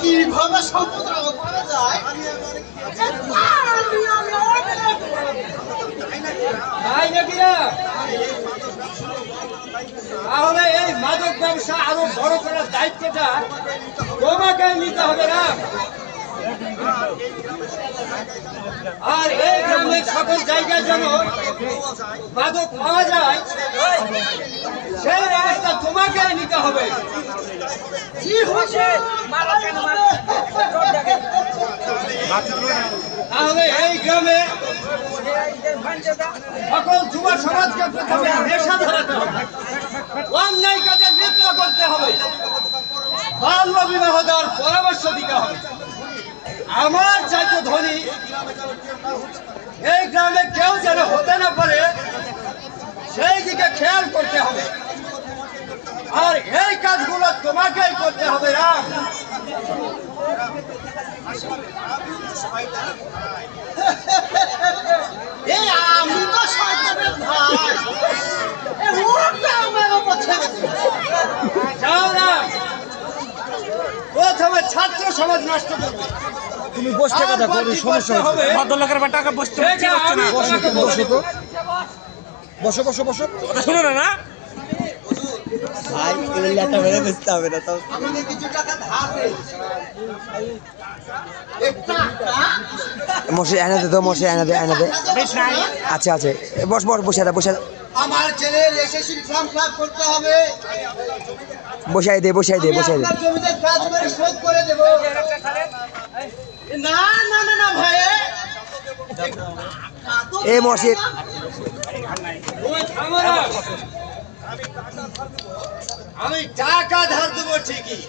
কিভাবে সম্পদ করা যায় তাহলে এই মাদক ব্যবসা আরো বড় করার দায়িত্বটা তোমাকে নিতে হবে না। আর এই গ্রামের সকল জায়গায় যেন মাদক পাওয়া যায় সেই ব্যবস্থা তোমাকে নিতে হবে। তাহলে এই গ্রামে সকল যুব সমাজকে প্রথমে নেশা ধরাতে হবে, অন্যায় কাজে লিপ্ত করতে হবে, বাল্য বিবাহ দেওয়ার পরামর্শ দিতে হবে। আমার চাইতে ধনী এই গ্রামে কেউ যেন হতে না পারে সেই দিকে খেয়াল করতে হবে। আর এই কাজগুলো তোমাকেই করতে হবে না। আমি তো শয়তানের ভাই, আমার উপর ছেড়ে দিন। যাও না, প্রথমে ছাত্র সমাজ নষ্ট করবে। তুমি বসতে কথা বলি, সমস্যা হবে। ভদ্রলোকের টাকা বসতে হচ্ছে না। বসো তো, বসো বসো বসো, কথা শুনো না। না ভাই লেটা মেরে বেচতে হবে না। তাও আমাকে কিছু টাকা ধার দে। মশাই এনে দে তো, মশাই এনে দে, এনে দে। আচ্ছা আছে, বস বস, বসে দে, বসে। আমার ছেলের এসএসসি ফর্ম ফিল আপ করতে হবে। বসাই দে, বসাই দে, বসাই দে। আপনার জমিতে কাজ করে শোধ করে দেব। না না না না ভাই, এই মশাই আমি টাকা ধার দেবো ঠিকই,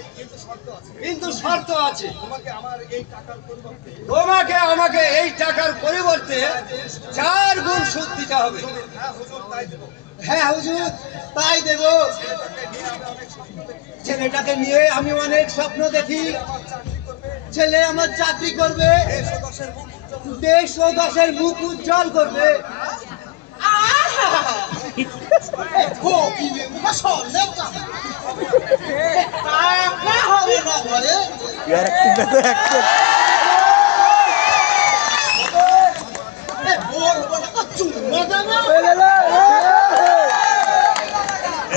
কিন্তু শর্ত আছে। তোমাকে আমাকে এই টাকার পরিবর্তে 4 গুণ সুদ দিতে হবে। হ্যাঁ হুজুর, তাই দেব। ছেলেটাকে নিয়ে আমি অনেক স্বপ্ন দেখি। ছেলে আমার চাকরি করবে, দেশ ও দশের মুখ উজ্জ্বল করবে। হবে না ঘরে।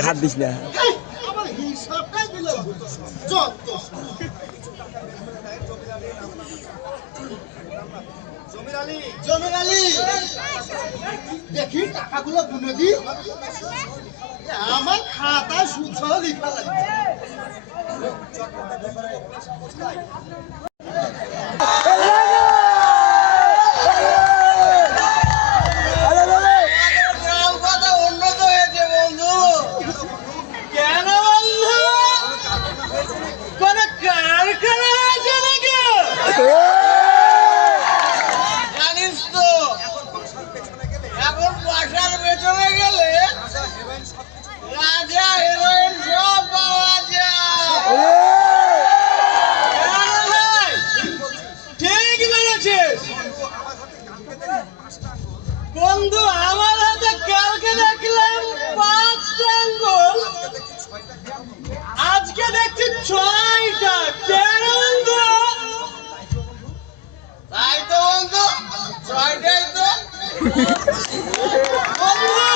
হাত দিস না। আমার হিসাবটাই দিল যত জমির আলী, দেখি টাকাগুলো গুনে দি। আমার খাতায় সুদ সহ লেখা লাগবে। বন্ধু, আমার হাতে কালকে দেখলাম 5টা আঙ্গুল, আজকে দেখছি 6টা। কেন বন্ধু? তাই তো বন্ধু, 6টাই তো বন্ধু।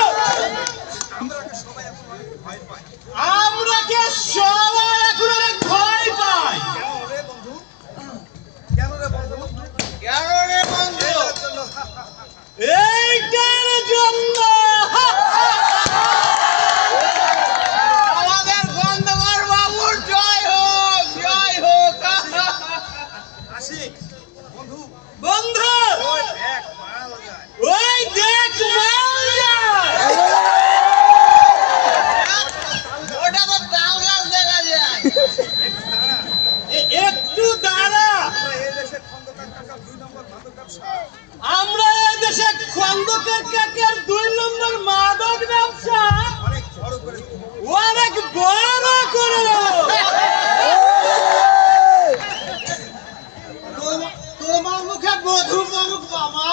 আমরা কে সবাই এখন অনেক ভয় পাই। কেন রে বন্ধু? এইটার জন্য আমাদের গন্ধবর বাবুর জয় হোক, জয় হোক। বন্ধু, ওই দেখ মাল যায়। ওটা তো দাওলাল দেখা যায়। একটু দাঁড়া, আমরা এই দেশে খন্দকার কাকার 2 নম্বর মাদক ব্যবসা অনেক বড় করে তোমার মুখে মধু মরুক বাবা।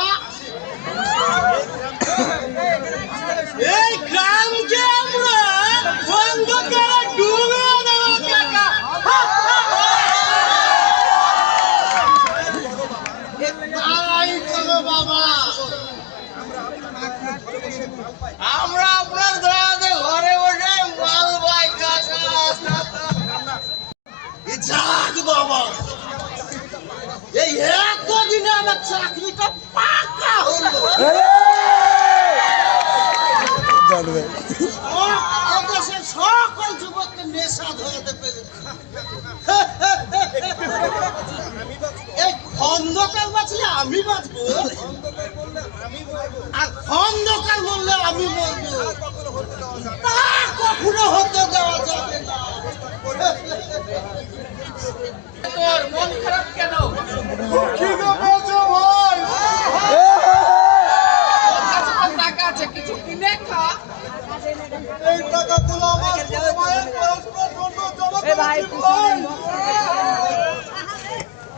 আমরা আপনার দয়াতে ঘরে বসে মাল পাই কাকা। যাক বাবা, এই এতদিনে আমার চাকরিটা পাকা হলো। দেশের সকল যুবককে নেশা ধরাতে পেরেছি। এই খন্দকার বাঁচলে আমি বাঁচবো, আর খন্দকার বললে আমি মরবো, তা কখনো হতে দেওয়া যাবে না। তোর মন খারাপ কেন? টাকা আছে, কিছু কিনে খা। এই টাকাগুলো আমার মায়ের পড়াশোনার জন্য জমা করেছি ভাই।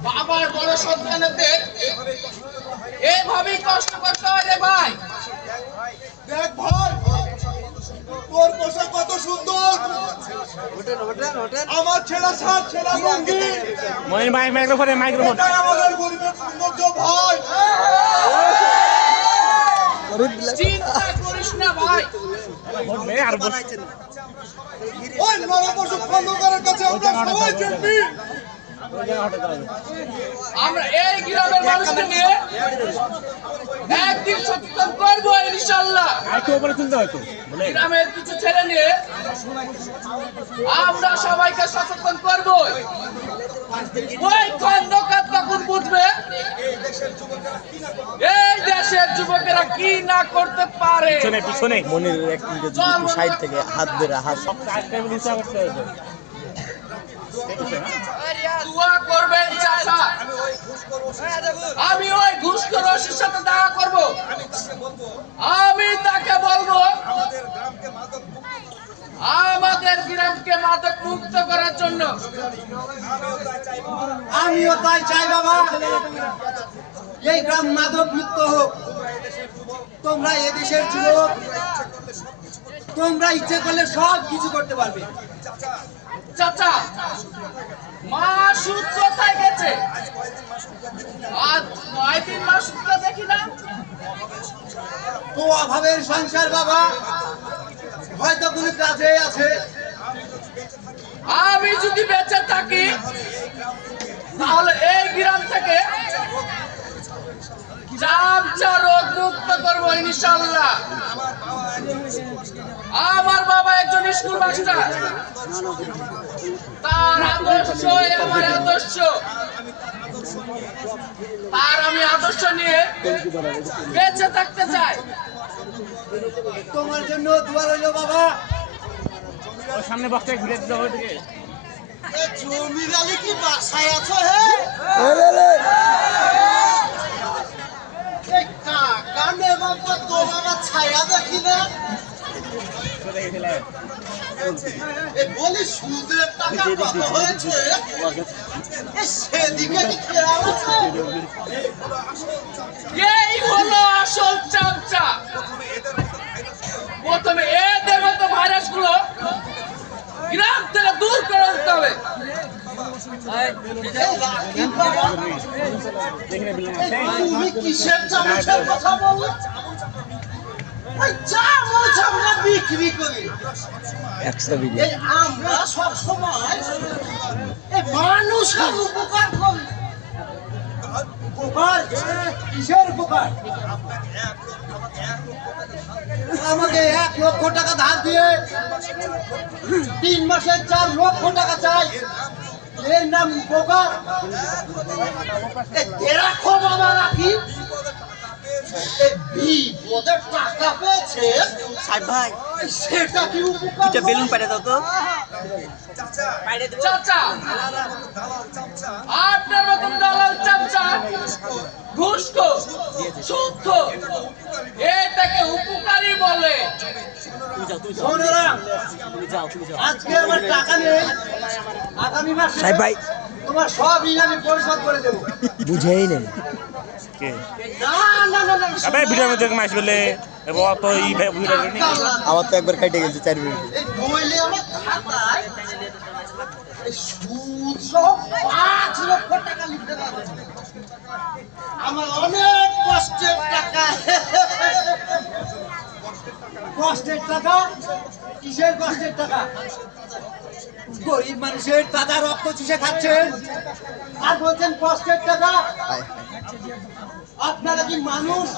বাবার বড় সন্তানদের এভাবেই কষ্ট করতে হয় রে ভাই। দেখ ভাই, তোর পোশাক কত সুন্দর, আমার ছেঁড়া শার্ট ছেঁড়া লুঙ্গি, মহিন ভাই মাইক্রোফোনে মাইক্রোফোন এটাই আমাদের গরিবের সৌন্দর্য ভাই। চিন্তা করিস না ভাই, আর ওই নরপশু খন্দকারের কাছে আমরা সবাই চলবি। আমরা এই গ্রামের মানুষকে নিয়ে একদিন সচেতন করবো ইনশাল্লাহ। একটু উপরে তুলতে হয়তো গ্রামের কিছু ছেলে নিয়ে আমরা সবাইকে সচেতন করবো। ওই খন্দকার তখন বুঝবে এই দেশের যুবকেরা কি না করতে পারে। পিছনে পিছনে মনির এক সাইড থেকে হাত ধরে হাত দোয়া করবেন চাচা, আমি ওই ঘুষখোরের সাথে দেখা করব, আমি তাকে বলবো আমাদের গ্রামকে মাদক মুক্ত করার জন্য। আমিও তাই চাই বাবা, এই গ্রাম মাদক মুক্ত হোক। তোমরা এদেশের যুবক, তোমরা ইচ্ছে করলে সব কিছু করতে পারবে। চাচা, মাসুদ কোথায় গেছে? আজ 9 মাসুদ তো দেখি না। তো অভাবের সংসার বাবা, হয়তো কোনো কাজে আছে। আমি যদি বেঁচে থাকি তাহলে এই গ্রাম থেকে চামচা রোগ মুক্ত করবো ইনশাল্লাহ। আমার বাবা একজন স্কুল মাস্টার, তার আদর্শ আমার আদর্শ, তার আমি আদর্শ নিয়ে বেঁচে থাকতে চাই। তোমার জন্য দোয়া রইল বাবা। সামনে বক্সে ঘুরে দিতে হবে থেকে জমির আলী কি বাসায় আছো? হে টাকা নেবার পর তোমার ছায়া দেখি না। বলি সুদের টাকা কত হয়েছে, সেদিকে কি খেয়াল আছে? এই হলো আসল চামচা। প্রথমে এদের মতো ভাইরাস গুলো গ্রাম থেকে দূর করে দিতে হবে। তুমি কিসের চামচের কথা বললে? ওই চামচ আমরা বিক্রি করি। এই আমরা সব সময় এই মানুষের উপকার করি। উপকার? কিসের উপকার? আমাকে 1 লক্ষ টাকা ধার দিয়ে 3 মাসে 4 লক্ষ টাকা চাই, এর নাম উপকার? দেখো বাবা রাখি, বিপদের টাকা পেয়েছে ভাই সেটা কি উপকার? বেলুন পাঠিয়ে দাও তো। চাচা, আপনার মতন দালাল চামচা, ঘুষখোর, সুদখোর, এটাকে উপকারী বলে। শোনোরা, আজকে আমার টাকা নেই, আগামী মাসে সাহেব ভাই তোমার সব ঋণ আমি পরিশোধ করে দেবো। বুঝেই নেন কে না না না না, আবে ভিডিও মধ্যে মাস বলে এব অত ই ভাই বুঝা নি আমার তো একবার কেটে গেছে 4 মিনিট। এই বইলে আমার খাতায় এই সুদ সহ 5 লক্ষ টাকা লিখতে পারবে। আমার অনেক কষ্টের টাকা। কষ্টের টাকা? কিসের কষ্টের টাকা? গরিব মানুষের তাজা রক্ত চুষে খাচ্ছেন আর বলছেন কষ্টের টাকা। আপনারা কি মানুষ?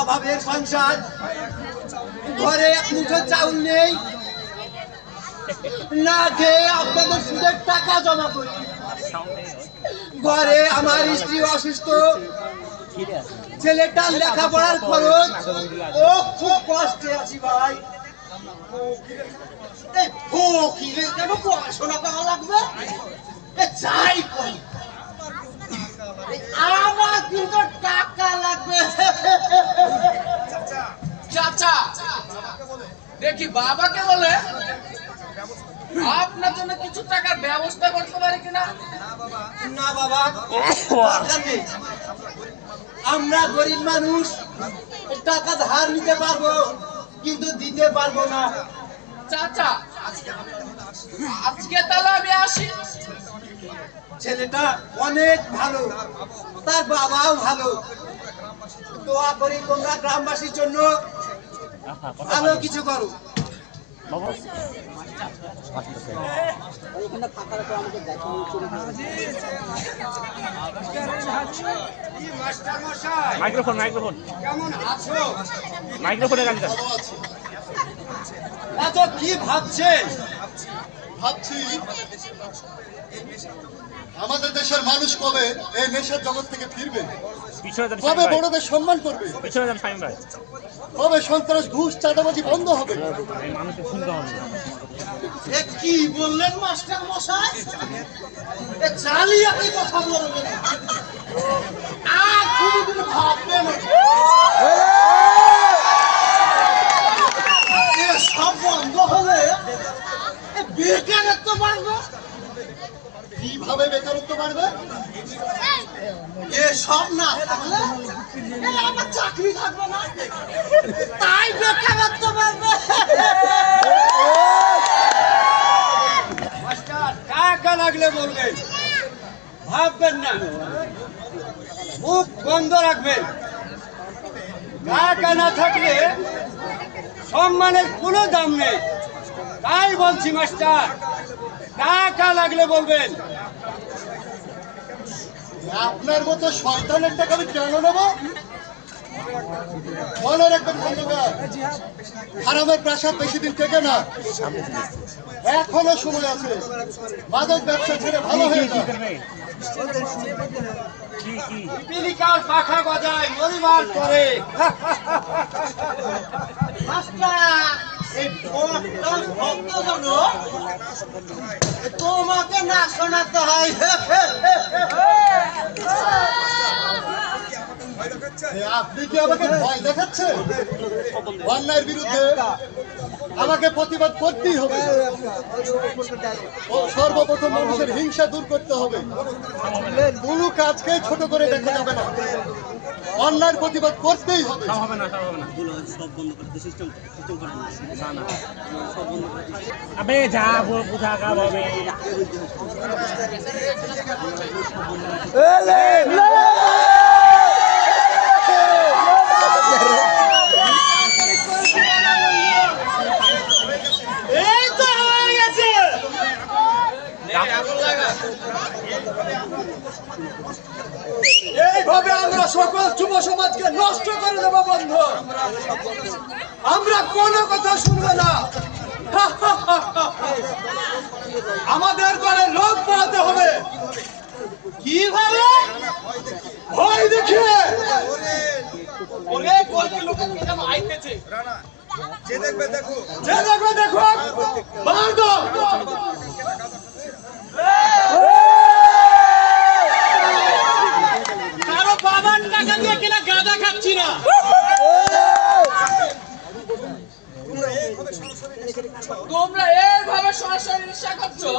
অভাবের সংসার, ঘরে এক মুঠো চাউল নেই, না খেয়ে আপনাদের সুদের টাকা জমা করি। ঘরে আমার স্ত্রী অসুস্থ, ছেলেটার লেখাপড়ার খরচ, ও খুব কষ্টে আছি ভাই। এই ফকিরের কেন পড়াশোনা করা লাগবে? যাই করি, আমার কিন্তু টাকা লাগবে। চাচা দেখি বাবাকে বলে আপনার জন্য কিছু টাকার ব্যবস্থা করতে পারি কিনা। না বাবা, দরকার নেই। আমরা গরিব মানুষ, টাকা ধার নিতে পারবো কিন্তু দিতে পারবো না। চাচা আজকে তাহলে আমি আসি। ছেলেটা অনেক ভালো, তার বাবাও ভালো। দোয়া করি তোমরা গ্রামবাসীর জন্য ভালো কিছু করো। মাইক্রোফোন মাইক্রোফোনে গান গান। এত কি ভাবছেন? ভাবছি আমাদের দেশের মানুষ কবে এই নেশার জগৎ থেকে ফিরবে, পিছনে যান কবে শামীম ভাই, বড়দের সম্মান করবে, পিছনে যান শামীম ভাই। কবে সন্ত্রাস ঘুষ চাঁদাবাজি বন্ধ হবে। এই মানুষকে শুনতে হবে। এ কি বললেন মাস্টার মশাই? এ জালিয়াতি কথা বলবেন আর কোনদিন ভাববেন এ সব বন্ধ হলে বেকারত্ব বাড়বে। কিভাবে বেকারত্ব বাড়বে? এ সব না থাকলে আমার চাকরি থাকবে না, তাই বেকারত্ব বাড়বে। মাস্টার টাকা লাগলে বলবেন, ভাববেন না, মুখ বন্ধ রাখবেন। টাকা না থাকলে সম্মানের কোনো দাম নেই, তাই বলছি মাস্টার টাকা লাগলে বলবেন। আপনার মতো শয়তানের টাকা আমি কেন নেব? মনে রাখবেন খন্দকার, হারামের প্রাসাদ বেশি দিন থেকে না, এখনো সময় আছে। মাদক ব্যবসা ছেড়ে ভালো হয়ে যান। পিলিকার পাখা গজায় মরিবার পরে। এই তোমাকে না শোনাতে হয়। আপনি কি আমাকে ভয় দেখাচ্ছেন? অন্যায়ের বিরুদ্ধে আমাকে প্রতিবাদ করতেই হবে। ও সর্বপ্রথম মানুষের হিংসা দূর করতে হবে। কোনো কাজকে ছোট করে দেখা যাবে না, অন্যায়ের প্রতিবাদ করতেই হবে। আবে যা বুঝা কাজ হবে। এই তো হয়ে গেছে। এইভাবে আমরা সকল যুব সমাজকে নষ্ট করে দেবো বন্ধু। আমরা কোনো কথা শুনবো না। আমাদের ঘরে লোক পড়াতে হবে। কিভাবে? ভয় দেখিয়ে। যে দেখবে দেখো, মার দাও। কারো বাবার টাকা দিয়ে কিনা গাঁজা খাচ্ছি না। তোমরা এইভাবে সরাসরি নেশা করছো,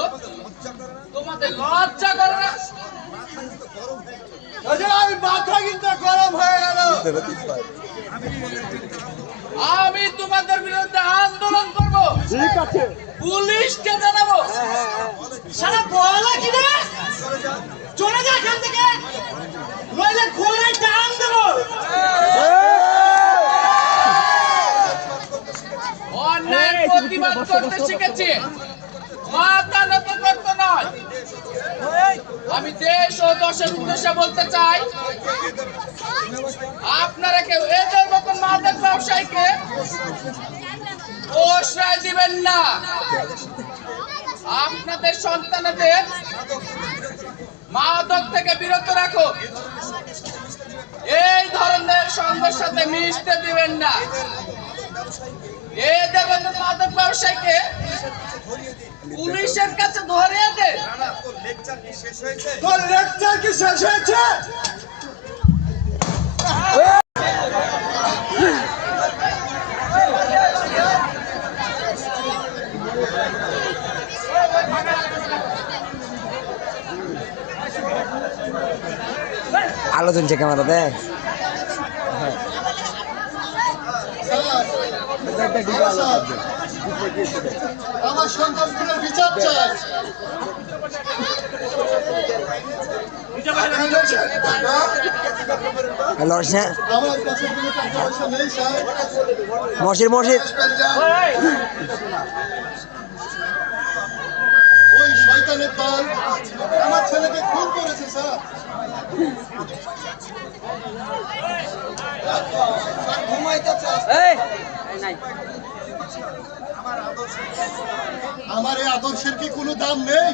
তোমাদের লজ্জা করে না? আমি মাথা কিন্তু গরম হয়ে গেল। আমি তোমাদের বিরুদ্ধে আন্দোলন করব। ঠিক আছে, পুলিশকে জানাবো। সারা বলা কি রে? চলে যা এখান থেকে, নইলে ঘুরে টান দেবো। করতে শিখেছি, মাথা নত করতে নয়। আমি দেশ ও দশের উদ্দেশ্যে বলতে চাই, আপনারা কেউ এদের মতন মাদক ব্যবসায়ীকে প্রশ্রয় দিবেন না। আপনাদের সন্তানদের মাদক থেকে বিরত রাখো, এই ধরনের সঙ্গের সাথে মিশতে দিবেন না। এদের মতন মাদক ব্যবসায়ীকে পুলিশের কাছে ধরিয়ে দে। তোর লেকচার কি শেষ হয়েছে? আলো জ্বলছে ক্যামেরাতে। আমার সন্তানগুলোর বিচার চাই। লড়ছ না আমার কাছে কোনো টাকা পয়সা নেই স্যার। মসজিদ মসজিদ ওই শয়তানের দল আমার ছেলেকে খুন করেছে স্যার। আমার এই আদর্শের কি কোনো দাম নেই?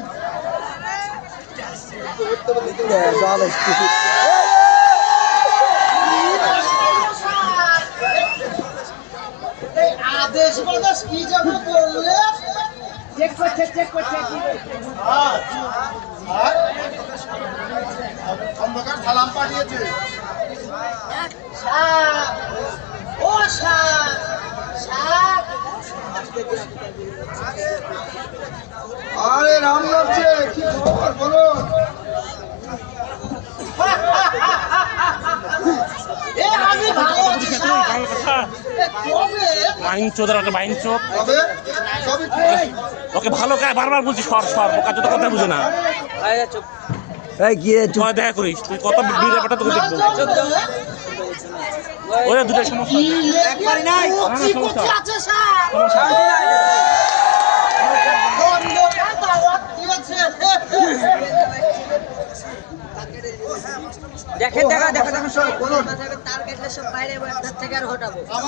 আদেশ বাদেশ কি যেন করলে চেক করছে খন্দকার সালাম পাঠিয়েছে। ও আরে রাম লাগছে, কি খবর বলো? আমি ভালো আছি মাইন চোদার একটা মাইন চোদ তবে সবই ঠিক। ওকে ভালো গায়ে বারবার বলছি সর সর বোকা যত কথা বুঝে না। এই কি রে, চুপ। তুই দেখা করিস তুই কত বিড়ি ব্যাপারটা তোকে দেখবো। ওরা দুটো সমস্যা একবারই নাই সমস্যা আছে স্যার খন্দকার দাওয়াত দিয়েছে।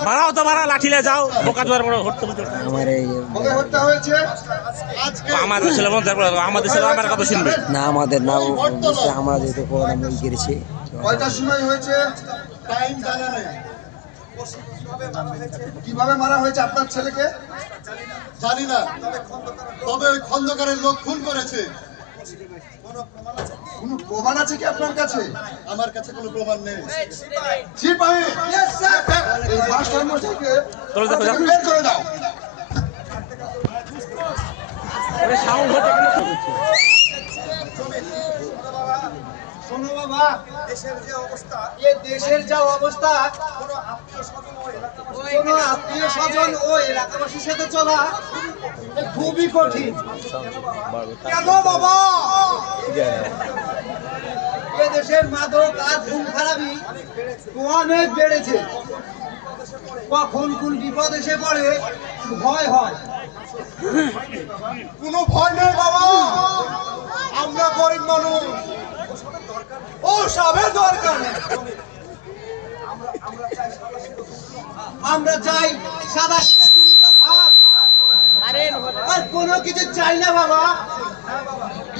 বাড়াও তো বাড়া লাঠিলে যাও বোকা জোয়ার বড় হটতে বুঝতে আমার এই কবে হত্যা হয়েছে? আজকে। আমাদের ছেলে আমাদের ছেলে আমার কথা শুনবে না আমাদের না আমরা যেহেতু করোনা মিল করেছি কয়টার সময় হয়েছে? টাইম জানা নেই। কিভাবে মারা হয়েছে আপনার ছেলেকে? জানি না, তবে ওই খন্দকারের লোক খুন করেছে। কোনো প্রমাণ আছে কি আপনার কাছে? আমার কাছে কোনো প্রমাণ নেই। সিপাহী, এই মাস্টার মশাইকে তোরা দেখো যা। বের করে দাও। সাউন্ড হচ্ছে কেন শোনো বাবা, দেশের যা অবস্থা কোনো আত্মীয় স্বজন ও এলাকাবাসীর সাথে চলা খুবই কঠিন। কেন বাবা? এ দেশের মাদক আর খুন খারাপি অনেক বেড়েছে। কখন কোন বিপদ এসে পড়ে ভয় হয়। কোনো ভয় নেই বাবা, আমরা গরিব মানুষ। ও সবের দরকার নেই। আমরা চাই সাদা সিধা টুকরা ভাত, আর কোনো কিছু চাই না বাবা।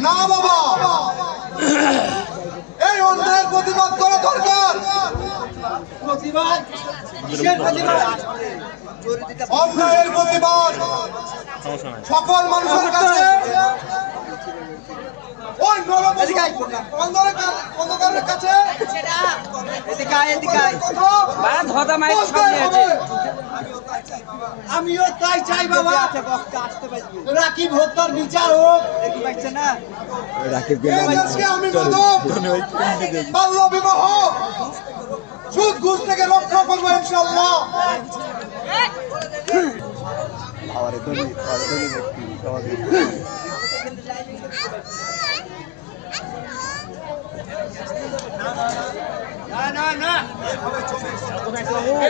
না বাবা, এই অন্যায়ের প্রতিবাদ করা দরকার। প্রতিবাদ কিসের প্রতিবাদ? অন্যায়ের প্রতিবাদ সমস্যা নাই সকল মানুষের কাছে ওই অন্ধকারের কাছে আমিও তাই চাই বাবা। রাকিব হত্যার বিচার হোক। রাকিব এই দেশকে আমি মাদক, বাল্য বিবাহ, সুদ ঘুষ থেকে রক্ষা করবো ইনশাল্লাহ।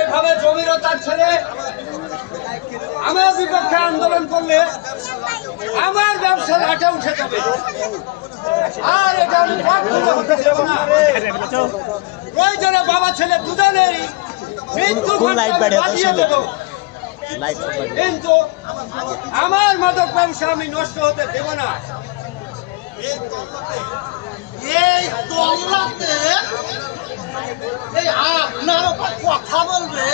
এভাবে জমির তার ছেলে আমার বিপক্ষে আন্দোলন করলে আমার ব্যবসার আটা উঠে যাবে। আর এটা আমি কখনো হতে দেব না। প্রয়োজনে বাবা ছেলে দুজনেরই মৃত্যু বাঁচিয়ে দেব, কিন্তু আমার মাদক ব্যবসা আমি নষ্ট হতে দেব না। এই তল্লাতে এই আপনার উপর কথা বলবে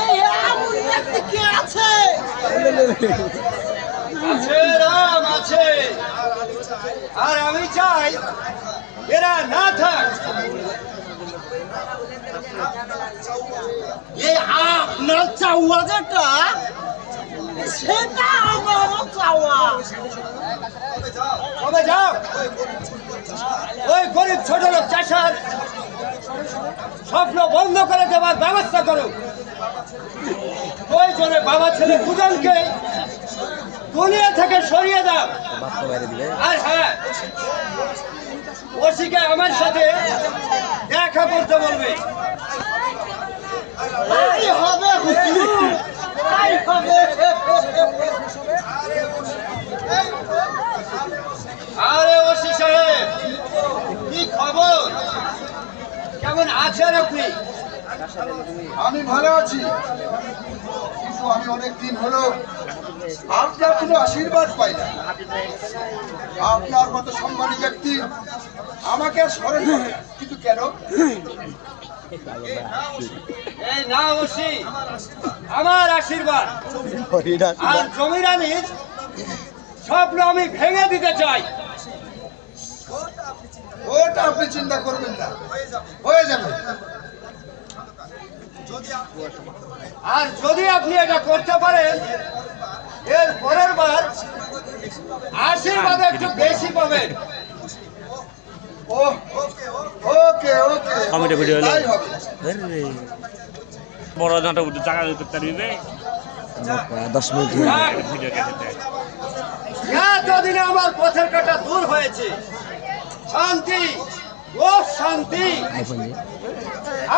এই এমন ব্যক্তি কে আছে? আছে রাম আছে, আর আমি চাই এরা না থাক। এই আপনার চাওয়া যেটা সেটা আমারও চাওয়া। তবে যাও, ওই গরিব ছোট লোক চাষার স্বপ্ন বন্ধ করে দেওয়ার ব্যবস্থা করো। প্রয়োজনে বাবা ছেলে দুজনকে দুনিয়া থেকে সরিয়ে দাও। আর হ্যাঁ, ওসিকে আমার সাথে দেখা করতে বলবে। তাই হবে হুজুর, তাই হবে। আরে ওসি সাহেব, কি খবর? কেমন আছেন আপনি? আমি ভালো আছি, কিন্তু আমি অনেকদিন হলো আপনার কোনো আশীর্বাদ পাই না। আপনার মতো সম্মানী ব্যক্তি আমাকে আর স্মরণ করে, কিন্তু কেন? এই না ওসি, আমার আশীর্বাদ আর জমিরানির স্বপ্ন আমি ভেঙে দিতে চাই। ওটা আপনি চিন্তা করবেন না, হয়ে যাবে। আর যদি আপনি এটা করতে পারেন, এর পরের বার আশীর্বাদ একটু বেশি পাবেন। ও ওকে ওকে, কমেডি ভিডিও হলো। তাই হবে। বড় জায়গা করতে দিবে 10 মিনিট ভিডিও কেটে এতদিনে আমার পথের কাটা দূর হয়েছে। শান্তি ও শান্তি আইফোন দিয়ে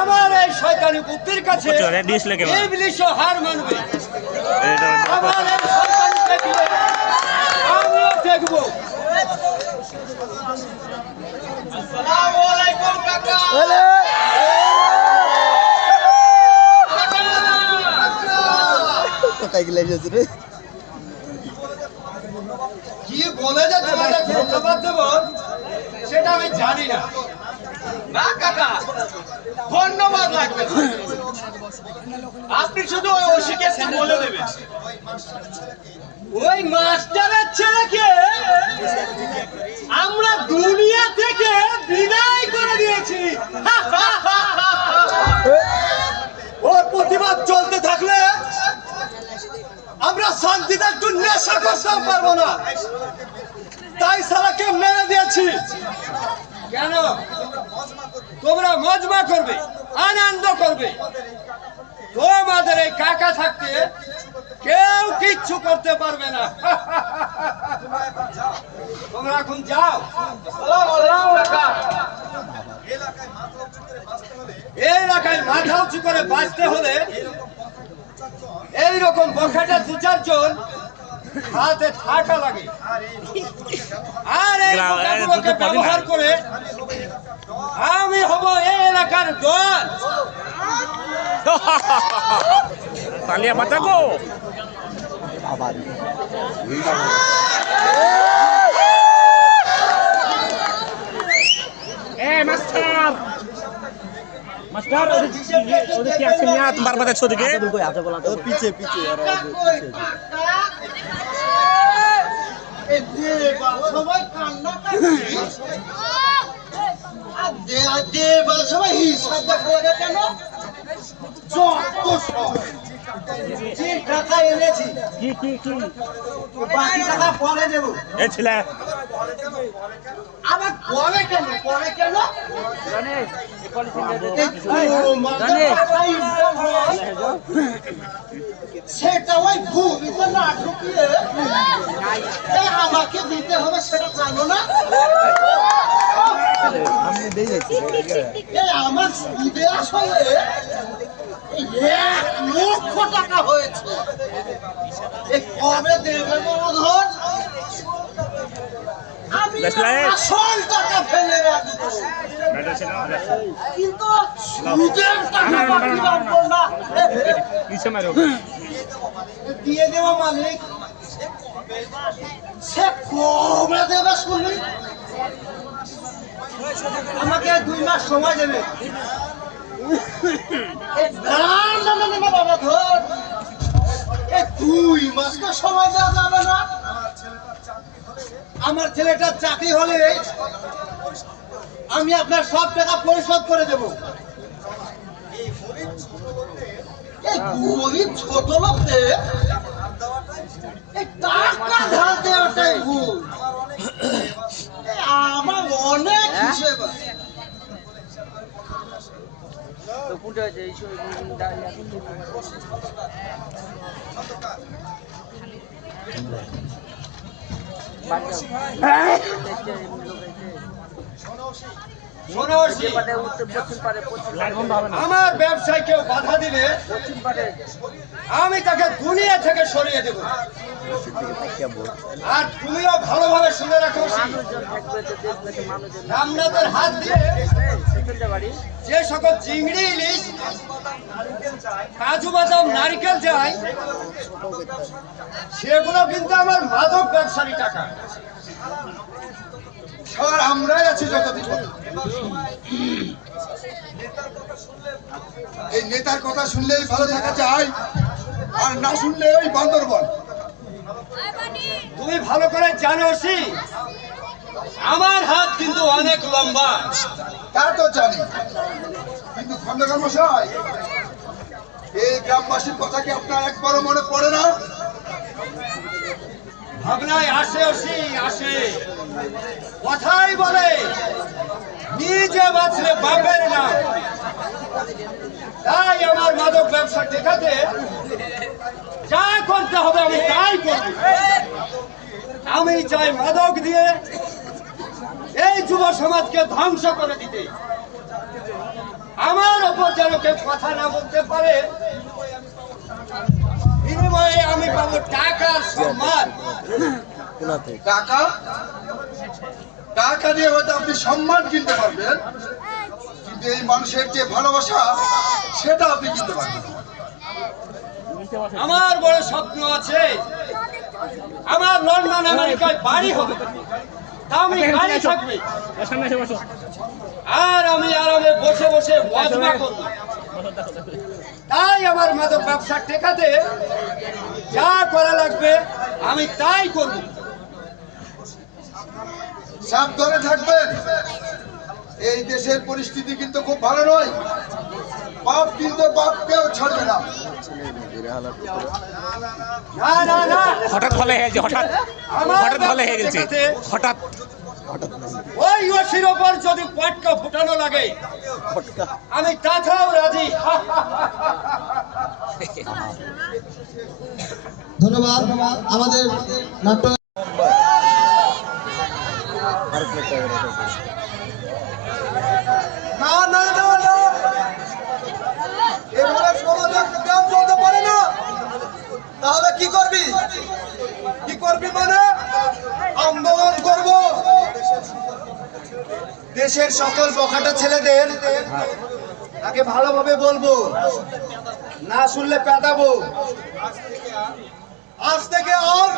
আমার এই শয়তানি বুদ্ধির কাছে ডিসপ্লে কেমন? ইবলিশও হার মানবে। এটা আমার এই শয়তানি দেখলে আমিও দেখবো। আসসালামু আলাইকুম কাকা। কোথায় গেলে যাচ্ছে রে? কি বলে যে তোমাদের ধন্যবাদ দেব সেটা আমি জানি না। না কাকা, ধন্যবাদ লাগবে না। আপনি শুধু ওই ওসিকে বলে দেবেন, ওই মাস্টারের ছেলেকে আমরা দুনিয়া থেকে বিদায় করে দিয়েছি। ওর প্রতিবাদ চলতে থাকলে আমরা শান্তিতে একটু নেশা করতেও পারবো না, তাই সারাকে মেরে দিয়েছি। কেন? তোমরা মজমা করবে, আনন্দ করবে। তোমাদের এই কাকা থাকতে কেউ কিচ্ছু করতে পারবে না। তোমরা এখন যাও। এই এলাকায় মাথা উঁচু করে বাঁচতে হলে এইরকম বখাটা 2-4 হাতে থাকা লাগে। আর এই বখাগুলোকে ব্যবহার করে আমি হব এই এলাকার ডন। তালিয়া বাঁচা গো। মাস্টার মাস্টার ওদের কি আছে নিয়া তোমার বাতা ছোদিকে কই আছে বলা তো পিছে পিছে সবাই কান্না সবাই হিসাব দেখো কেন? যত সব যে টাকা এনেছি কি কি কি বাকি টাকা পরে দেবো। এ ছেলে আবার পরে কেন? পরে কেন? সেটা ওই ভূমিতে না ঢুকিয়ে আমাকে দিতে হবে, সেটা জানো না? আমার সুদে আসলে 1,00,000 টাকা হয়েছে। এই কবে দেবে মনোধর? আমি আসল টাকা ফেলে রাখবো, কিন্তু সুদের টাকা বাকি রাখবো না। দিয়ে দেবো মালিক। সে কবে দেবে শুনি? আমাকে 2 মাস সময় দেবে। বাবা ধর, 2 মাস তো সময় দেওয়া যাবে না। আমার ছেলেটার চাকরি হলে আমি আপনার সব টাকা পরিশোধ করে দেব। এই গরিব ছোট লোকদের এই টাকা ধার দেওয়াটাই ভুল। আমার অনেক হিসেব আছে। শোনো অসি, আমার ব্যবসায় কেউ বাধা দিলে আমি তাকে দুনিয়া থেকে সরিয়ে দেব। আর তুমিও ভালোভাবে শুনে রাখো অসি, রামনাথের হাত দিয়ে যে সকল চিংড়ি, ইলিশ, কাজু বাদাম, নারকেল যায়, সেগুলো কিন্তু আমার মাদক ব্যবসারী টাকা। স্যার আমরাই আছি যতদিন। এই নেতার কথা শুনলেই ভালো থাকা যায়, আর না শুনলে ওই বান্দরবন। তুমি ভালো করে জানো অসি, আমার হাত কিন্তু অনেক লম্বা। তা তো জানি, কিন্তু খন্দকার মশাই, এই গ্রামবাসীর কথা কি আপনার একবারও মনে পড়ে না? ভাবনায় আসে অসি, আসে। কথাই বলে নিজে বাঁচলে বাপের নাম। তাই আমার মাদক ব্যবসা ঠেকাতে যা করতে হবে আমি তাই করব। আমি চাই মাদক দিয়ে এই যুব সমাজকে ধ্বংস করে দিতে। আমার ওপর যেন কেউ কথা না বলতে পারে, বিনিময়ে আমি পাবো টাকার সম্মান। টাকা টাকা দিয়ে হয়তো আপনি সম্মান কিনতে পারবেন, কিন্তু এই মানুষের যে ভালোবাসা সেটা আপনি কিনতে পারবেন না। আমার বড় স্বপ্ন আছে, আমার লন্ডন আমেরিকায় বাড়ি হবে, দামি গাড়ি থাকবে, আর আমি আরামে বসে বসে মজমা করব। তাই আমার মাদক ব্যবসা টেকাতে যা করা লাগবে আমি তাই করব। সাবধানে থাকবেন, এই দেশের পরিস্থিতি কিন্তু খুব ভালো নয়। বাপ কিন্তু বাপকেও ছাড়বে না। না না না, হঠাৎ ভালো হয়ে গেছে, হঠাৎ ভালো হয়ে গেছে, হঠাৎ ওই ওসির ওপর যদি পটকা ফুটানো লাগে আমি তাতেও রাজি। ধন্যবাদ আমাদের নাট্য না না না না, এভাবে সমাজে গ্রাম চলতে পারে না। তাহলে কি করবি? কি করবি মানে? আন্দোলন করব। দেশের সকল বখাটা ছেলেদের তাকে ভালোভাবে বলবো, না শুনলে পেটাবো। আজ থেকে আর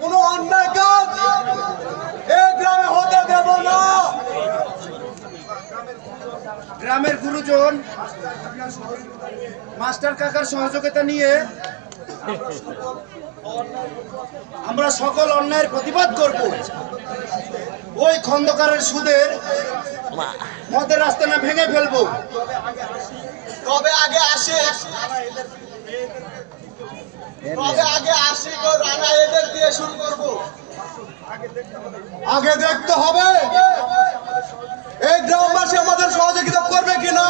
কোনো অন্যায় কাজ এই গ্রামে হতে দেব না। গ্রামের গুরুজন মাস্টার কাকার সহযোগিতা নিয়ে আমরা সকল অন্যায়ের প্রতিবাদ করব। ওই খন্দকারের সুদের মদের রাস্তা ভেঙে ফেলবো। তবে আগে আসে, গো রানা, এদের দিয়ে শুরু করবো। আগে দেখতে হবে এই গ্রামবাসী আমাদের সহযোগিতা করবে কিনা।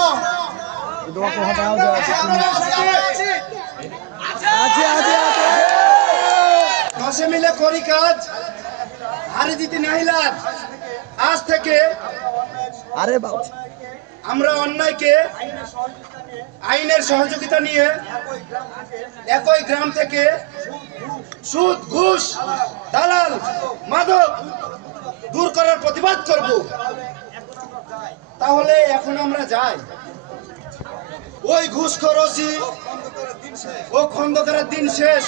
দশে মিলে করি কাজ, হারি জিতি নাহিলার। আজ থেকে আমরা অন্যায়কে আইনের সহযোগিতা নিয়ে একই গ্রাম থেকে সুদ, ঘুষ, দালাল, মাদক দূর করার প্রতিবাদ করব। তাহলে এখন আমরা যাই। ওই ঘুষখোর ওসি ও খন্দকারের দিন শেষ,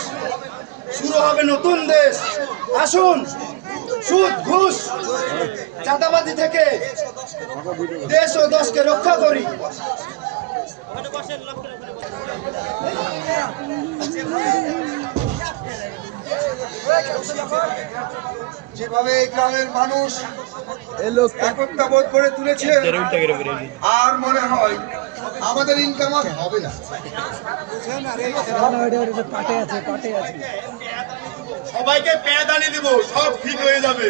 শুরু হবে নতুন দেশ। আসুন সুদ, ঘুষ, চাঁদাবাজি থেকে দেশ ও দশকে রক্ষা করি। যেভাবে এই গ্রামের মানুষ একতা বোধ করে তুলেছে, আর মনে হয় আমাদের ইনকাম আর হবে না। সবাইকে পেয়াদানি দিব, সব ঠিক হয়ে যাবে।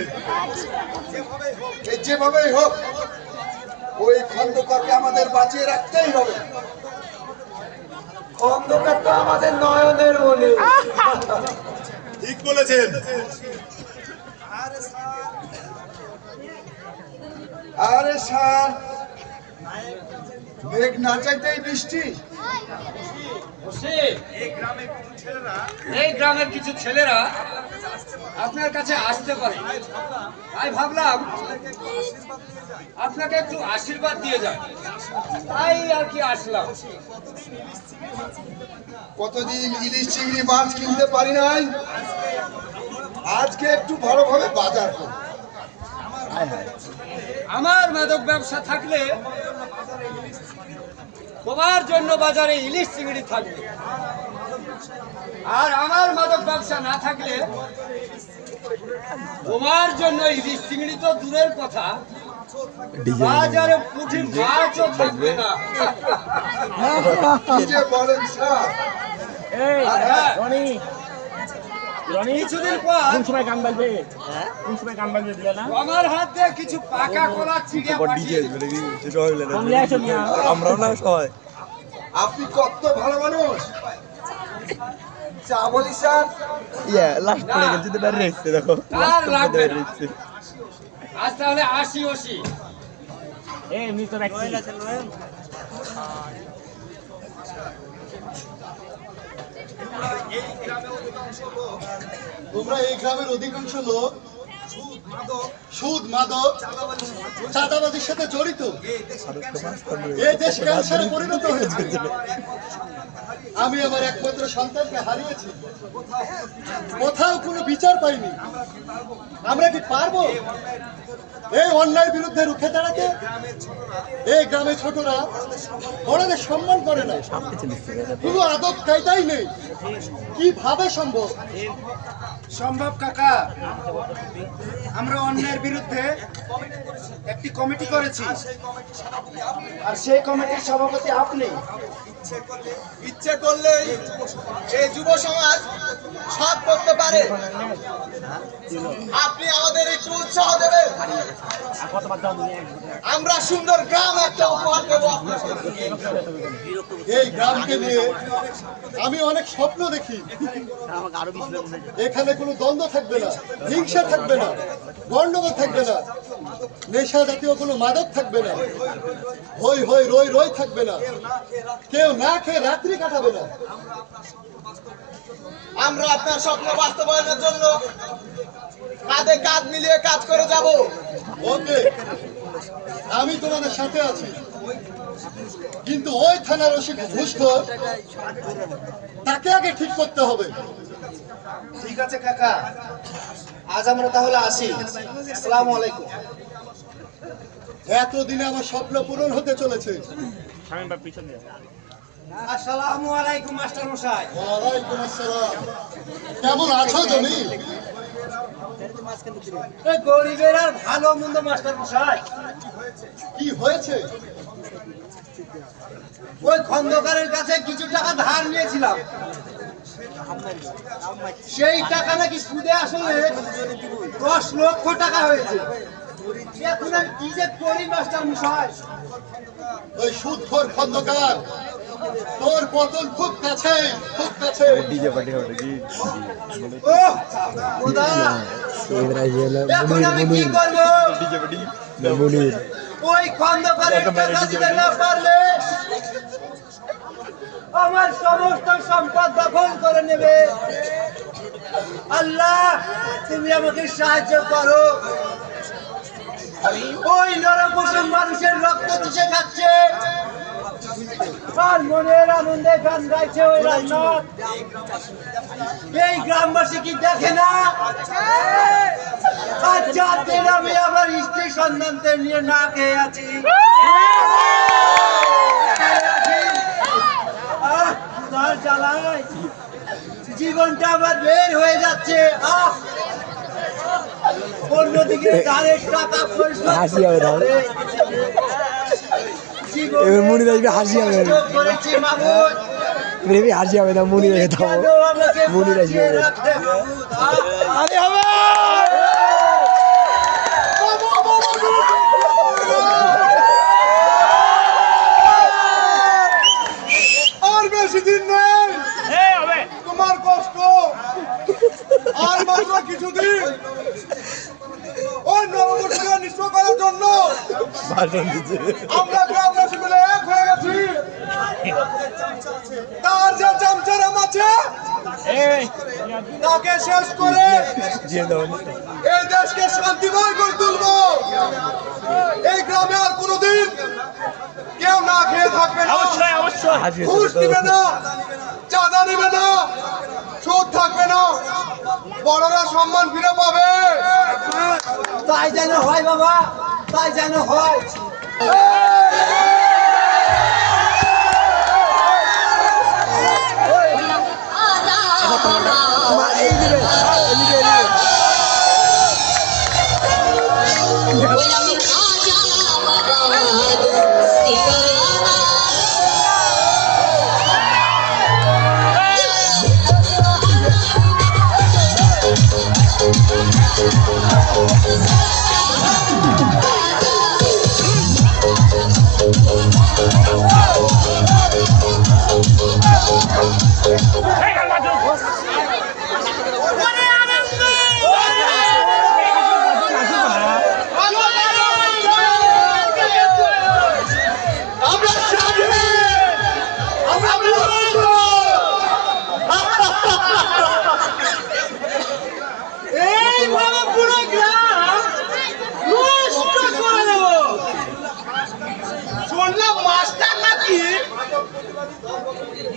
যেভাবেই হোক ওই খন্দকারকে আমাদের বাঁচিয়ে রাখতেই হবে। খন্দকার তো আমাদের নয়নের মনে। ঠিক বলেছেন। আরে স্যার, মেঘ না চাইতেই বৃষ্টি। এই গ্রামের কিছু ছেলেরা আপনার কাছে আসতে পারে, তাই ভাবলাম আপনাকে একটু আশীর্বাদ দিয়ে যায়, তাই আর কি আসলাম। কতদিন ইলিশ চিংড়ি মাছ কিনতে পারি নাই, আজকে একটু ভালোভাবে বাজার করব। আমার মাদক ব্যবসা থাকলে তোমার জন্য বাজারে ইলিশ চিংড়ি থাকবে, আর আমার মাদক ব্যবসা না থাকলে তোমার জন্য ইলিশ চিংড়ি তো দূরের কথা, বাজারে পুঁটি মাছও থাকবে না। কি যে বলেন স্যার। এই রনি রনি কিছুদিন পর কোন সময় গান বাজবে? কোন সময় গান বাজবে দিলে না? আমার হাত দিয়ে কিছু পাকা কলা চিড়ে পাঠিয়ে দেবে। কোন আসো মিয়া? আমরাও না সবাই। আপনি কত ভালো মানুষ। চা বলি স্যার। লাস্ট পড়ে গেছে তো বাইরে রেখেছে দেখো। আর লাগবে না। আজ তাহলে 80-80। এই মৃত ব্যক্তি তোমরা এই গ্রামের অধিকাংশ লোক সুদ, মাদক, চাঁদাবাজির সাথে জড়িত। এই দেশ ক্যান্সারে পরিণত হয়েছে। আমি আমার একমাত্র সন্তানকে হারিয়েছি, কোথাও কোনো বিচার পাইনি। আমরা কি পারবো এই অন্যায়ের বিরুদ্ধে রুখে দাঁড়াতে? এই গ্রামে ছোটরা বড়দের সম্মান করে না, কোনো আদব কায়দাই নেই। কিভাবে সম্ভব? সম্ভব কাকা, আমরা অন্যায়ের বিরুদ্ধে একটি কমিটি করেছি, আর সেই কমিটির সভাপতি আপনি। ইচ্ছে করলেই এই যুব সমাজ সব করতে পারে। আপনি আমাদের একটু উৎসাহ দেবেন, আমরা সুন্দর গ্রাম একটা উপহার দেবো। এই গ্রামকে নিয়ে আমি অনেক স্বপ্ন দেখি। এখানে কোনো দ্বন্দ্ব থাকবে না, হিংসা থাকবে না, গন্ডগোল থাকবে না, নেশা জাতীয় কোনো মাদক থাকবে না, হই হই রই রই থাকবে না, কেউ না খেয়ে রাত্রি কাটাবে না। আমরা আপনার স্বপ্ন বাস্তবায়নের জন্য কাঁধে কাঁধ মিলিয়ে কাজ করে যাব। ওকে, আমি তোমাদের সাথে আছি, কিন্তু ওই থানার ওসি ঘুষখোর, তাকে আগে ঠিক করতে হবে। ঠিক আছে কাকা, আজ আমরা তাহলে আসি। আসসালামু আলাইকুম। এতদিনে আমার স্বপ্ন পূরণ হতে চলেছে। স্বামী বা পিছন দিয়ে আসসালামু আলাইকুম মাস্টার মশাই। ওয়ালাইকুম আসসালাম। কেমন আছো জমি? এই গরিবের আর ভালো মন্দ মাস্টার মশাই, কি হয়েছে? ওই খন্দকারের কাছে কিছু টাকা ধার নিয়েছিলাম, সেই টাকা নাকি সুদে আসলে 10 লক্ষ টাকা হয়েছে। এখন আমি কি যে করি মাস্টার মশাই? ওই সুদখোর খন্দকার, তোর পতন খুব কাছে, খুব কাছে। ওহ, খোদা, এখন আমি কি করবো? ওই খন্দকারের টাকা দিতে না পারলে আমার সমস্ত সম্পদ দখল করে নেবে। আল্লাহ তুমি আমাকে সাহায্য করো। ওই নরকুসুম মানুষের রক্ত চুষে খাচ্ছে আর মনের আনন্দে গান গাইছে ওই রামনাথ। এই গ্রামবাসী কি দেখে না? আজ 4 দিন আমি আমার স্ত্রী সন্তানদের নিয়ে না খেয়ে আছি। জ্বালায় জীবনটা আমার বের হয়ে যাচ্ছে। অন্যদিকে ধানের টাকা হাসি হবে তাহলে। এবার মনে রাখবে হাসি হবে, করেছি মাহমুদ, ভেবে হাসি হবে না, মনে রেখে থাকবো, কেন আমাকে মনে রাখবে। বাঁচিয়ে রাখলে মাহমুদ? আরে হবে আর বেশি দিন নেই তোমার কষ্ট, আর মাত্র কিছুদিন। ওই নববর্ষকে নিঃস্ব করার জন্য আমরা গ্রামবাসী মিলে এক হয়ে গেছি। তার যে চামচারাম আছে তাকে শেষ করে এই দেশকে শান্তিময় করে তুলবো। এই গ্রামে আর কোনোদিন কেউ না খেয়ে থাকবে না, ঘুষ দিবে না, চাঁদা দিবে না, সুদ থাকবে না, বড়রা সম্মান ফিরে পাবে। তাই যেন হয় বাবা, তাই যেন হয়।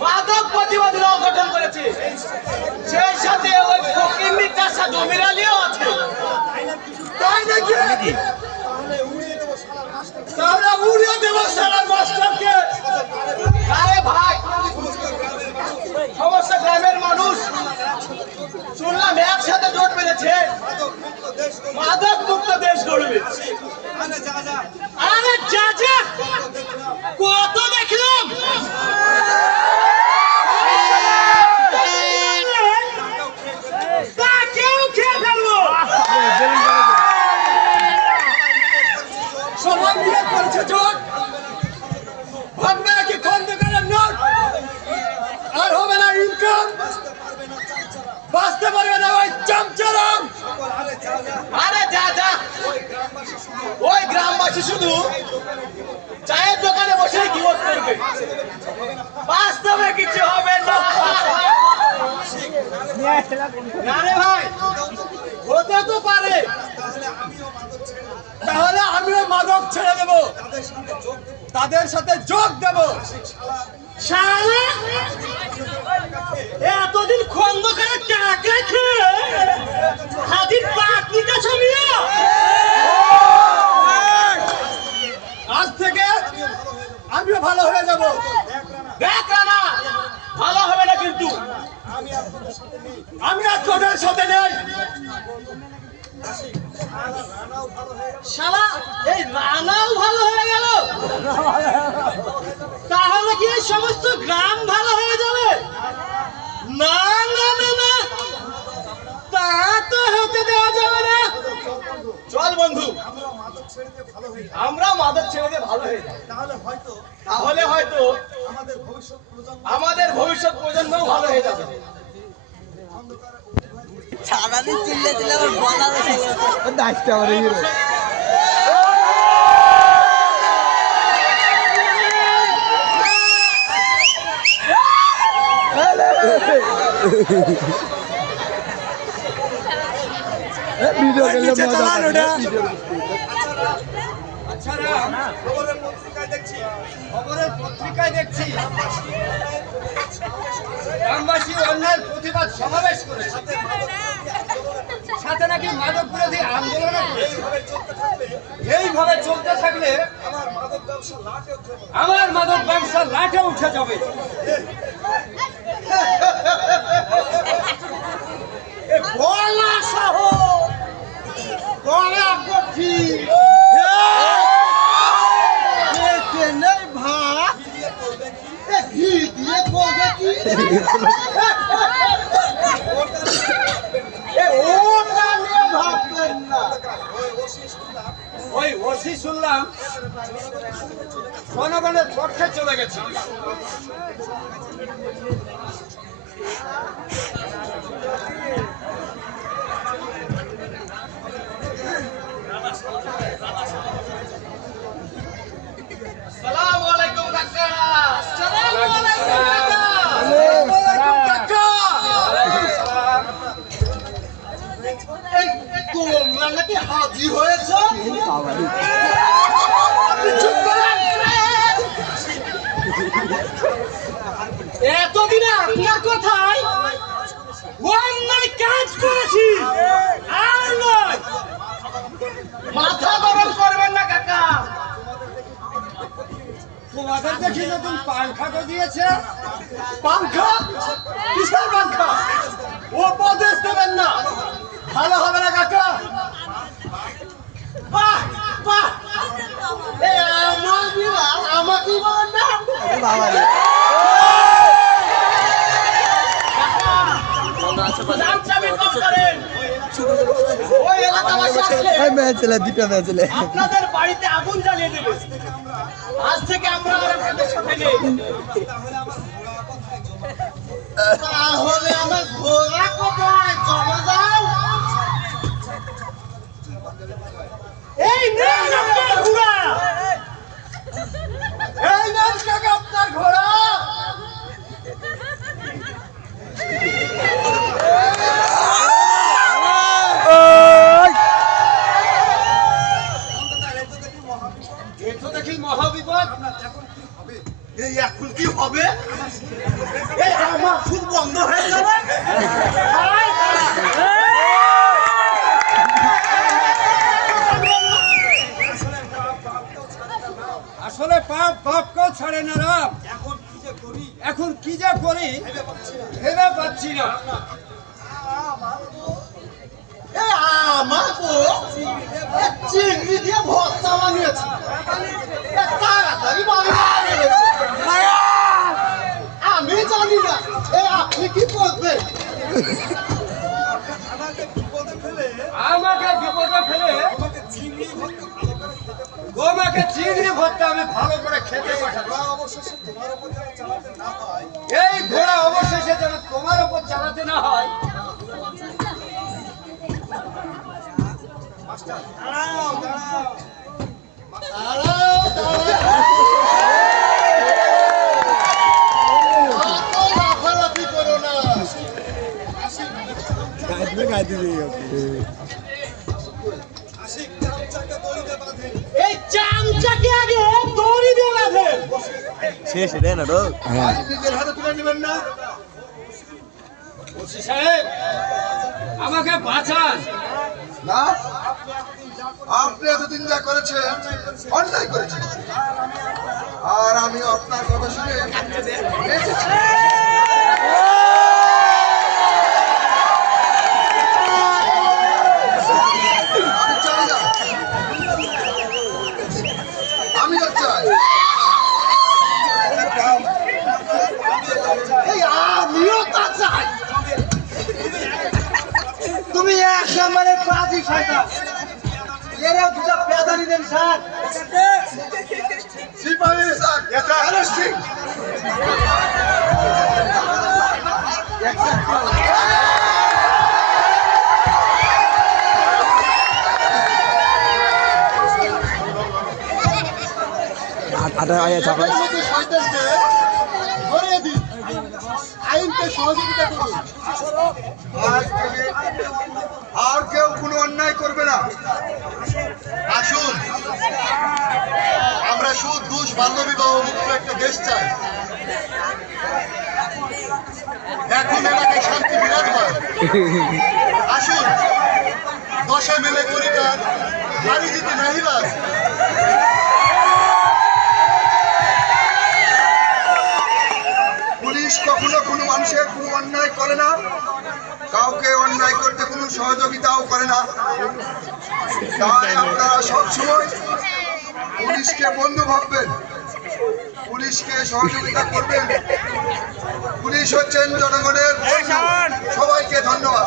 মাদক প্রতিবাদীরা গঠন করেছে, সেই সাথে ওই ফকিন্নি চাষা জমিরালিও আছে। তাই নাকি? তাহলে উড়িয়ে দেব সারা মাস্টারকে। আরে ভাই, সমস্ত গ্রামের মানুষ শুনলাম একসাথে জোট বেঁধেছে মাদক মুক্ত দেশ গড়বে। আরে যা যা, কত দেখলাম। সবাই মিলে করেছে জোট, ভাববে নাকি খন্দকারের নোট, আর হবে না ইনকাম, বাঁচতে পারবে না ওই চামচারাম। আরে যা যা, ওই গ্রামবাসী শুধু চায়ের দোকানে বসে কি করবে, বাস্তবে কিছু হবে না। না রে ভাই, হতে তো পারে, তাহলে আমিও মাদক ছেড়ে দেব, তাদের সাথে যোগ দেব। শালা এতদিন খন্দকারের টাকা খেয়ে হাজির পাকনিটা ছবিও, আজ থেকে আমিও ভালো হয়ে যাব। দেখ রানা, ভালো হবে না কিন্তু আমি আর তোদের সাথে নেই। শালা এই রানাও ভালো হয়ে গেল, তাহলে কি এই সমস্ত গ্রাম ভালো হয়ে যাবে? না না না না, তা তো হতে দেওয়া যাবে না। চল বন্ধু, আমরা মাদক ছেড়ে দিয়ে ভালো হয়ে যাই, তাহলে হয়তো আমাদের ভবিষ্যৎ প্রজন্ম ভালো হয়ে যাবে। সারাদিন চিল্লে চিল্লে আমার বলা ভিডিও করলে মজা পাবে। আচ্ছা রাম, খবরের পত্রিকায় দেখছি গ্রামবাসী অন্যায়ের প্রতিবাদ সমাবেশ করেছে, সাথে নাকি মাদক বিরোধী আন্দোলন এইভাবে চলতে থাকলে আমার মাদক ব্যবসা লাটে উঠে যাবে। গলা সহ গলা করছি নেই ভাত ঘি দিয়ে করবে কি ওটা নিয়ে ভাববেন না। ওই ওসি শুনলাম জনগণের পক্ষে চলে গেছে। আসসালামু আলাইকুম কাকা। আসসালামু আলাইকুম কাকা। আসসালামু আলাইকুম কাকা। এই তোমরা নাকি হাজি হয়েছ? এতদিনে আপনার কথায় অন্যায় কাজ করেছি আর নয়। মাথা গরম করবেন না কাকা। তোমাদের দেখি নতুন পাংখা তো দিয়েছে। পাংখা? কিসের পাংখা? উপদেশ দেবেন না, ভালো হবে না কাকা। বাহ বাহ, এই আমার বিবাহ আমাকেই বলেন না। ওই এলাকাবাসী আসলে আপনাদের বাড়িতে আগুন জ্বালিয়ে দেবে। আজ থেকে আমরা আর আপনাদের সাথে নেই। তাহলে আমার ঘোড়া কোথায়? জমা দাও। এই নেন আপনার ঘোড়া। এই নেন কাকা আপনার ঘোড়া। এ তো দেখি মহাবিপদ। এই এখন কি হবে? এই আমার ফুল বন্ধ হয়ে যাবে। আসলে পাপ বাপকেও ছাড়ে না রাম। এখন কি যে করি ভেবে পাচ্ছি না। এই আমার বউ চিংড়ি দিয়ে ভর্তা বানিয়েছে। তাড়াতাড়ি বানিয়ে আমি জানি না। আপনি কি করবেন? আমাকে বিপদে ফেলে গোমাকে চিংড়ি ভর্তা আমি ভালো করে খেতে পাঠাবো। এই ঘোড়া অবশেষে যেন তোমার উপর চালাতে না হয়। লাফালাফি করো না। এই চামচাকে আগে দড়ি দিয়ে বাঁধেন। নিজের হাতে তুলে নেবেন না। ওসি সাহেব আমাকে বাঁচান। না, আপনি এতদিন যা করেছেন অন্যায় করেছেন, আর আমি আপনার কথা শুনে বেঁচেছি। আপনি চলে যান। আমিও চাই। এই আমিও তা চাই। তুমি এক নম্বরে বাজি শয়তান। এরা দুটা পেদানি দেন স্যার। সিপাহী এটা অ্যারেস্টিং। শয়তানকে ধরিয়ে দিন। আইনকে সহযোগিতা করুন। আজ থেকে আর কেউ কোনো অন্যায় করবে না। আসুন, আমরা সুদ ঘুষ বাল্যবিবাহ মুক্ত একটা দেশ চাই। এখন এলাকায় শান্তি বিরাজমান। আসুন, দশে মিলে করি কাজ, হারি জিতে নাহিলাজ। পুলিশ কখনো কোনো মানুষের কোনো অন্যায় করে না, কাউকে অন্যায় করতে কোনো সহযোগিতাও করে না। তাই আপনারা সবসময় পুলিশকে বন্ধু ভাববেন, পুলিশকে সহযোগিতা করবেন। পুলিশ হচ্ছেন জনগণের বন্ধু। সবাইকে ধন্যবাদ।